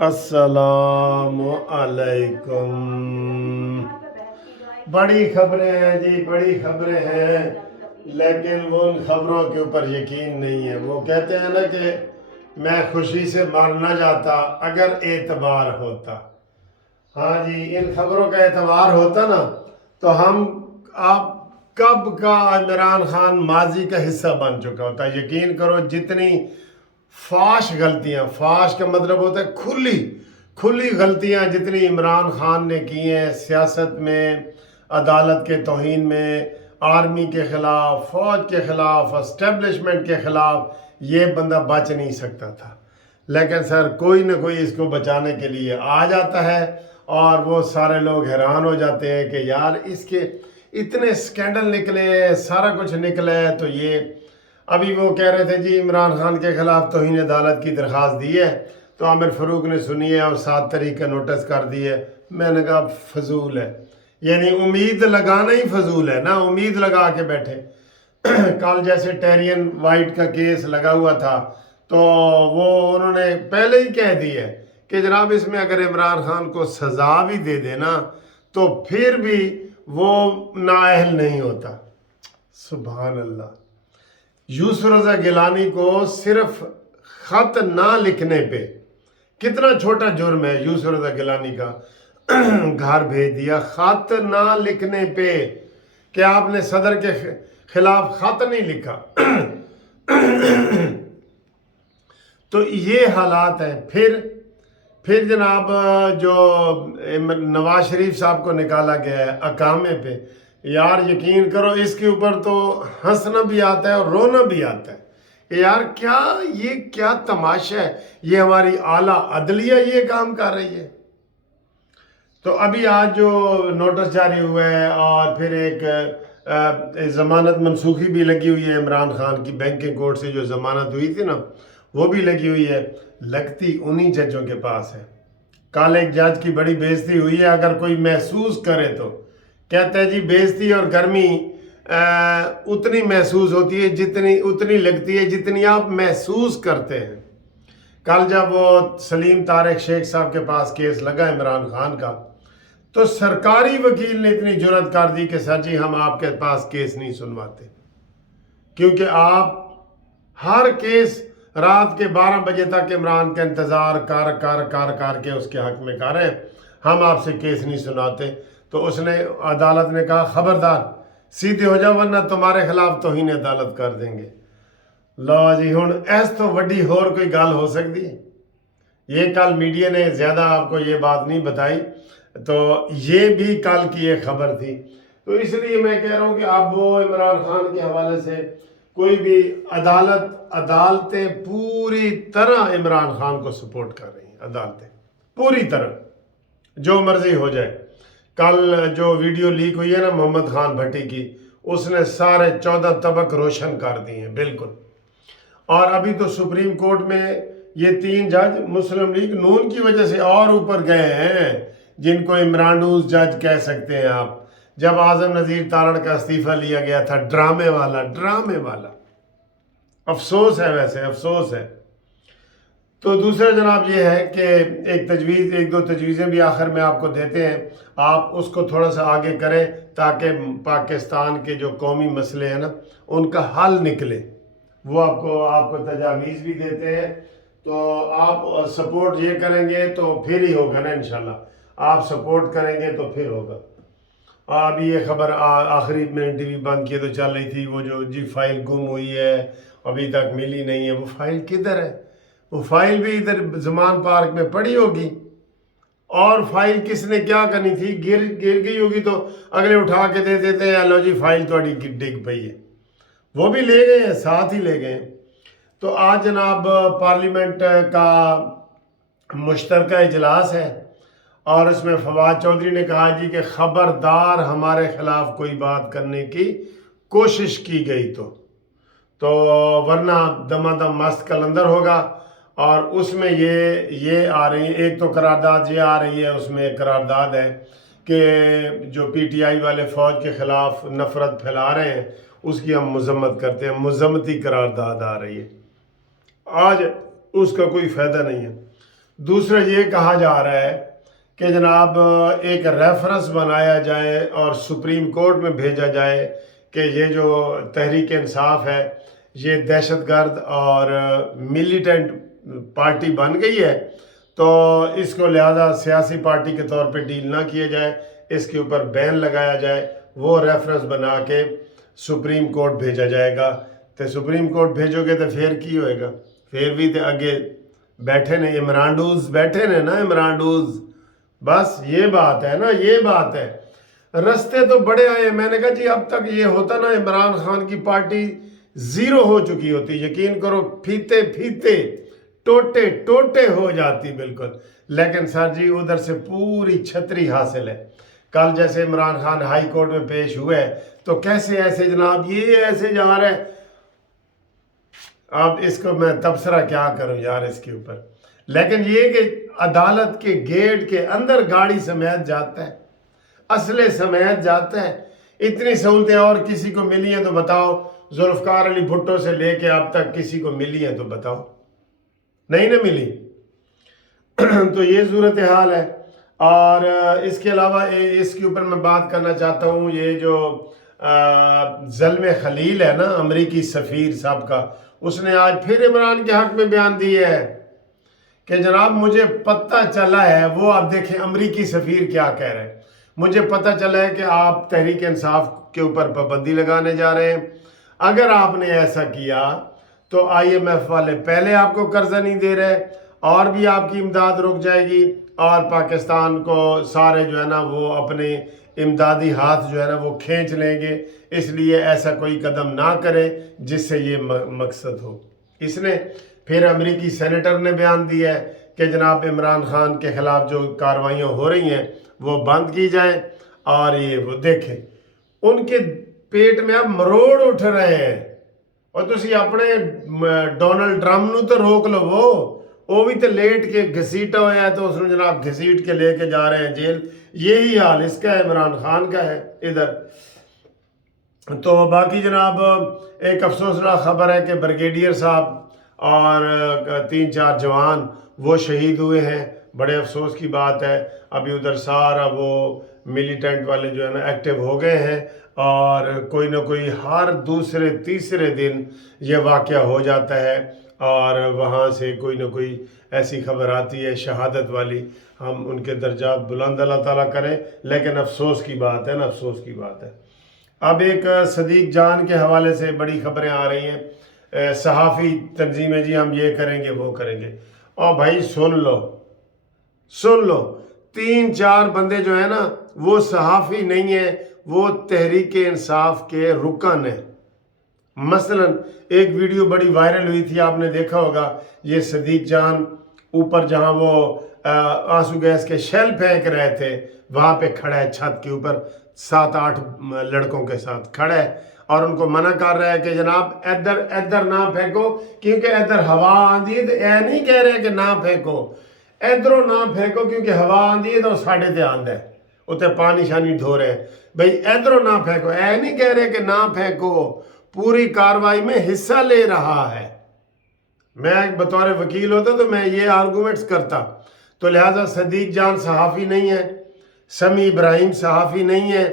السلام علیکم۔ بڑی خبریں ہیں جی، بڑی خبریں ہیں، لیکن وہ ان خبروں کے اوپر یقین نہیں ہے۔ وہ کہتے ہیں نا کہ میں خوشی سے مر نہ جاتا اگر اعتبار ہوتا۔ ہاں جی، ان خبروں کا اعتبار ہوتا نا تو آپ کب کا عمران خان ماضی کا حصہ بن چکا ہوتا۔ یقین کرو، جتنی فاش غلطیاں، فاش کا مطلب ہوتا ہے کھلی غلطیاں جتنی عمران خان نے کی ہیں سیاست میں، عدالت کے توہین میں، آرمی کے خلاف، فوج کے خلاف، اسٹیبلشمنٹ کے خلاف، یہ بندہ بچ نہیں سکتا تھا۔ لیکن سر کوئی نہ کوئی اس کو بچانے کے لیے آ جاتا ہے، اور وہ سارے لوگ حیران ہو جاتے ہیں کہ یار اس کے اتنے سکینڈل نکلے، سارا کچھ نکلے۔ تو یہ ابھی وہ کہہ رہے تھے جی عمران خان کے خلاف توہین عدالت کی درخواست دی ہے، تو عامر فاروق نے سنی ہے اور 7 تاریخ کا نوٹس کر دی ہے۔ میں نے کہا فضول ہے، یعنی امید لگانا ہی فضول ہے نا، امید لگا کے بیٹھے۔ کل جیسے ٹیرین وائٹ کا کیس لگا ہوا تھا، تو وہ انہوں نے پہلے ہی کہہ دی ہے کہ جناب اس میں اگر عمران خان کو سزا بھی دے دینا تو پھر بھی وہ نااہل نہیں ہوتا۔ سبحان اللہ۔ یوسف رضا گیلانی کو صرف خط نہ لکھنے پہ، کتنا چھوٹا جرم ہے یوسف رضا گیلانی کا، گھر بھیج دیا خط نہ لکھنے پہ، کہ آپ نے صدر کے خلاف خط نہیں لکھا۔ تو یہ حالات ہیں۔ پھر جناب جو نواز شریف صاحب کو نکالا گیا ہے اقامے پہ، یار یقین کرو اس کے اوپر تو ہنسنا بھی آتا ہے اور رونا بھی آتا ہے کہ یار یہ کیا تماشا ہے، یہ ہماری اعلیٰ عدلیہ یہ کام کر رہی ہے۔ تو ابھی آج جو نوٹس جاری ہوا ہے، اور پھر ایک ضمانت منسوخی بھی لگی ہوئی ہے عمران خان کی، بینکنگ کورٹ سے جو ضمانت ہوئی تھی نا وہ بھی لگی ہوئی ہے، لگتی انہی ججوں کے پاس ہے۔ کل ایک جج کی بڑی بےعزتی ہوئی ہے، اگر کوئی محسوس کرے تو کہتے ہیں جی بےعزتی اور گرمی اتنی محسوس ہوتی ہے اتنی لگتی ہے جتنی آپ محسوس کرتے ہیں۔ کل جب وہ سلیم طارق شیخ صاحب کے پاس کیس لگا عمران خان کا، تو سرکاری وکیل نے اتنی جرات کر دی کہ سر جی ہم آپ کے پاس کیس نہیں سنواتے، کیونکہ آپ ہر کیس رات کے 12 بجے تک عمران کا انتظار کر کے اس کے حق میں کر رہے ہیں، ہم آپ سے کیس نہیں سناتے۔ تو اس نے عدالت نے کہا خبردار سیدھے ہو جاؤ ورنہ تمہارے خلاف توہین عدالت کر دیں گے۔ لو جی ہن ایس تو وڈی ہور کوئی گل ہو سکتی ہے؟ یہ کل میڈیا نے زیادہ آپ کو یہ بات نہیں بتائی، تو یہ بھی کل کی ایک خبر تھی۔ تو اس لیے میں کہہ رہا ہوں کہ اب وہ عمران خان کے حوالے سے کوئی بھی عدالتیں پوری طرح عمران خان کو سپورٹ کر رہی ہیں، عدالتیں پوری طرح، جو مرضی ہو جائے۔ کل جو ویڈیو لیک ہوئی ہے نا محمد خان بھٹی کی، اس نے سارے 14 طبق روشن کر دیے ہیں بالکل۔ اور ابھی تو سپریم کورٹ میں یہ 3 جج مسلم لیگ نون کی وجہ سے اور اوپر گئے ہیں، جن کو عمرانوز جج کہہ سکتے ہیں آپ۔ جب اعظم نذیر تارڑ کا استعفیٰ لیا گیا تھا، ڈرامے والا افسوس ہے، ویسے افسوس ہے۔ تو دوسرا جناب یہ ہے کہ ایک دو تجویزیں بھی آخر میں آپ کو دیتے ہیں، آپ اس کو تھوڑا سا آگے کریں تاکہ پاکستان کے جو قومی مسئلے ہیں نا ان کا حل نکلے۔ وہ آپ کو تجاویز بھی دیتے ہیں، تو آپ سپورٹ یہ کریں گے تو پھر ہی ہوگا نا انشاءاللہ، آپ سپورٹ کریں گے تو پھر ہوگا۔ ابھی یہ خبر آخری میں ٹی وی بند کیے تو چل رہی تھی، وہ جو جی فائل گم ہوئی ہے ابھی تک ملی نہیں ہے۔ وہ فائل کدھر ہے؟ وہ فائل بھی ادھر زمان پارک میں پڑی ہوگی، اور فائل کس نے کیا کرنی تھی، گر گئی ہوگی تو اگلے اٹھا کے دے دیتے ہیں، لو جی فائل تھوڑی ڈگ پئی ہے۔ وہ بھی لے گئے ہیں، ساتھ ہی لے گئے ہیں۔ تو آج جناب پارلیمنٹ کا مشترکہ اجلاس ہے، اور اس میں فواد چودھری نے کہا جی کہ خبردار ہمارے خلاف کوئی بات کرنے کی کوشش کی گئی تو ورنہ دمادم مست کلندر ہوگا۔ اور اس میں یہ آ رہی ہے، ایک تو قرارداد یہ آ رہی ہے، اس میں ایک قرارداد ہے کہ جو پی ٹی آئی والے فوج کے خلاف نفرت پھیلا رہے ہیں اس کی ہم مذمت کرتے ہیں، مذمتی قرارداد آ رہی ہے۔ آج اس کا کوئی فائدہ نہیں ہے۔ دوسرا یہ کہا جا رہا ہے کہ جناب ایک ریفرنس بنایا جائے اور سپریم کورٹ میں بھیجا جائے کہ یہ جو تحریک انصاف ہے یہ دہشت گرد اور ملیٹنٹ پارٹی بن گئی ہے، تو اس کو لہذا سیاسی پارٹی کے طور پہ ڈیل نہ کیا جائے، اس کے اوپر بین لگایا جائے، وہ ریفرنس بنا کے سپریم کورٹ بھیجا جائے گا۔ تو سپریم کورٹ بھیجو گے تو پھر کی ہوئے گا؟ پھر بھی تو اگے بیٹھے نے عمرانڈوز بیٹھے نے نا، عمرانڈوز، بس یہ بات ہے نا، یہ بات ہے۔ رستے تو بڑے آئے ہیں، میں نے کہا جی اب تک یہ ہوتا نا عمران خان کی پارٹی زیرو ہو چکی ہوتی، یقین کرو پھیتے پھیتے ٹوٹے ٹوٹے ہو جاتی بالکل، لیکن سر جی ادھر سے پوری چھتری حاصل ہے۔ کل جیسے عمران خان ہائی کورٹ میں پیش ہوئے تو کیسے ایسے جناب یہ ایسے جا رہے ہیں، اب اس کو میں تبصرہ کیا کروں یار اس کے اوپر، لیکن یہ کہ عدالت کے گیٹ کے اندر گاڑی سمیت جاتا ہے، اسلحے سمیت جاتا ہے۔ اتنی سہولتیں اور کسی کو ملی ہیں تو بتاؤ، ذوالفقار علی بھٹو سے لے کے اب تک کسی کو ملی ہیں تو بتاؤ، نہیں نہ ملی۔ تو یہ صورتحال ہے۔ اور اس کے علاوہ اس کے اوپر میں بات کرنا چاہتا ہوں، یہ جو زلم خلیل ہے نا امریکی سفیر صاحب کا، اس نے آج پھر عمران کے حق میں بیان دی ہے کہ جناب مجھے پتہ چلا ہے، وہ آپ دیکھیں امریکی سفیر کیا کہہ رہے ہیں، مجھے پتہ چلا ہے کہ آپ تحریک انصاف کے اوپر پابندی لگانے جا رہے ہیں، اگر آپ نے ایسا کیا تو IMF والے پہلے آپ کو قرضہ نہیں دے رہے، اور بھی آپ کی امداد رک جائے گی، اور پاکستان کو سارے جو ہے نا وہ اپنے امدادی ہاتھ جو ہے نا وہ کھینچ لیں گے، اس لیے ایسا کوئی قدم نہ کرے جس سے یہ مقصد ہو۔ اس نے پھر امریکی سینیٹر نے بیان دیا ہے کہ جناب عمران خان کے خلاف جو کارروائیاں ہو رہی ہیں وہ بند کی جائیں، اور یہ وہ دیکھیں ان کے پیٹ میں اب مروڑ اٹھ رہے ہیں، اور تسی اپنے ڈونلڈ ٹرمپ نو تو روک لو، وہ بھی تو لیٹ کے گھسیٹا ہوا ہے تو اس نے جناب گھسیٹ کے لے کے جا رہے ہیں جیل۔ یہی حال اس کا ہے، عمران خان کا ہے ادھر۔ تو باقی جناب ایک افسوسناک خبر ہے کہ بریگیڈیئر صاحب اور 3-4 جوان وہ شہید ہوئے ہیں، بڑے افسوس کی بات ہے۔ ابھی ادھر سارا وہ ملیٹنٹ والے جو ہے نا ایکٹیو ہو گئے ہیں، اور کوئی نہ کوئی ہر دوسرے تیسرے دن یہ واقعہ ہو جاتا ہے، اور وہاں سے کوئی نہ کوئی ایسی خبر آتی ہے شہادت والی۔ ہم ان کے درجات بلند اللہ تعالیٰ کریں، لیکن افسوس کی بات ہے نا، افسوس کی بات ہے۔ اب ایک صدیق جان کے حوالے سے بڑی خبریں آ رہی ہیں، صحافی تنظیمیں جی ہم یہ کریں گے وہ کریں گے، اور بھائی سن لو 3-4 بندے جو ہیں نا وہ صحافی نہیں ہیں، وہ تحریک انصاف کے رکن ہیں۔ مثلا ایک ویڈیو بڑی وائرل ہوئی تھی، آپ نے دیکھا ہوگا، یہ صدیق جان اوپر جہاں وہ آنسو گیس کے شیل پھینک رہے تھے وہاں پہ کھڑا ہے، چھت کے اوپر 7-8 لڑکوں کے ساتھ کھڑا ہے، اور ان کو منع کر رہا ہے کہ جناب ادھر نہ پھینکو، کیونکہ ادھر ہوا آندھی ہے، تو اے نہیں کہہ رہے کہ نہ پھینکو، ادھروں نہ پھینکو کیونکہ ہوا آندھی ہے تو ساڑھے تے آندھا ہے، اتنے پانی شانی ڈھو رہے ہیں، بھئی ادھروں نہ پھینکو، اے نہیں کہہ رہے کہ نہ پھینکو، پوری کاروائی میں حصہ لے رہا ہے۔ میں بطور وکیل ہوتا تو میں یہ آرگومنٹس کرتا، تو لہٰذا صدیق جان صحافی نہیں ہے، سمیع ابراہیم صحافی نہیں ہے،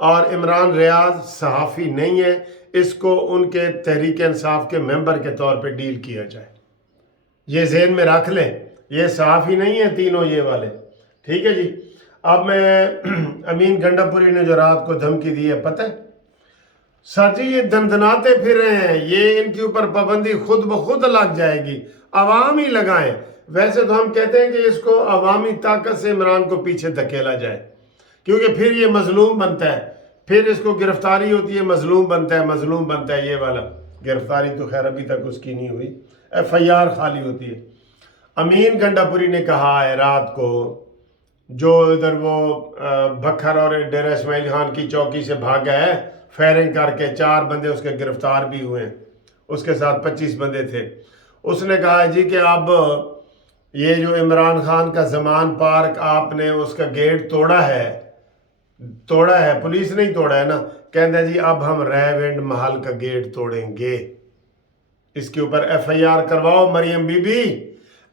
اور عمران ریاض صحافی نہیں ہے، اس کو ان کے تحریک انصاف کے ممبر کے طور پہ ڈیل کیا جائے، یہ ذہن میں رکھ لیں، یہ صحافی نہیں ہیں تینوں یہ والے، ٹھیک ہے جی۔ اب میں امین گنڈا پوری نے جو رات کو دھمکی دی ہے پتہ ہے سر جی، یہ دندناتے پھر رہے ہیں، یہ ان کے اوپر پابندی خود بخود لگ جائے گی، عوام ہی لگائیں۔ ویسے تو ہم کہتے ہیں کہ اس کو عوامی طاقت سے عمران کو پیچھے دھکیلا جائے، کیونکہ پھر یہ مظلوم بنتا ہے، پھر اس کو گرفتاری ہوتی ہے، مظلوم بنتا ہے یہ والا۔ گرفتاری تو خیر ابھی تک اس کی نہیں ہوئی، FIR خالی ہوتی ہے۔ امین گنڈا پوری نے کہا ہے رات کو، جو ادھر وہ بکھر اور ڈیرہ اسماعیل خان کی چوکی سے بھاگا ہے فائرنگ کر کے، 4 بندے اس کے گرفتار بھی ہوئے ہیں، اس کے ساتھ 25 بندے تھے۔ اس نے کہا جی کہ اب یہ جو عمران خان کا زمان پارک آپ نے اس کا گیٹ توڑا ہے، پولیس نہیں توڑا ہے نا، کہتا ہے جی اب ہم ریونڈ محل کا گیٹ توڑیں گے، اس کے اوپر FIR کرواؤ، مریم بی بی